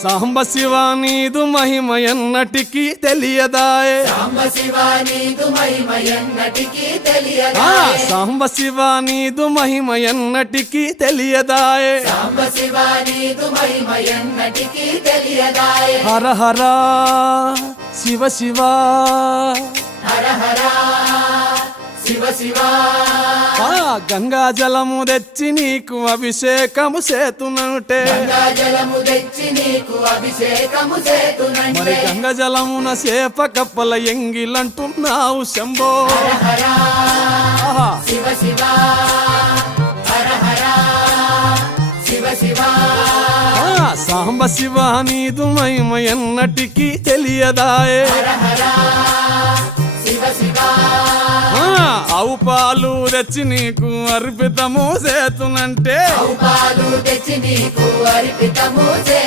సాంబ శివ నీదు మహిమ ఎన్నటికీ తెలియదాయే సాంబ శివ నీదు మహిమ ఎన్నటికీ తెలియదాయే సాంబ శివ నీదు మహిమ ఎన్నటికీ తెలియదాయే సాంబ శివ నీదు మహిమ ఎన్నటికీ తెలియదాయే హర హర శివ శివ హర హర శివ శివ గంగా జలము తెచ్చి నీకు అభిషేకము చేతునంటే గంగా జలము తెచ్చి నీకు అభిషేకము మరి చేతునంటే గంగ జలమున చేప కప్పల ఎంగిలంటున్నావు శంభో హర హర ఆహా. శివ శివ హర హర శివ శివ సాంబ శివ నీదు మహిమ ఎన్నటికీ తెలియదాయే హర హర శివ శివ ఆవు పాలు తెచ్చి నీకు అర్పితము చేతునంటే పాలు తెచ్చి నీకు అర్పితము చే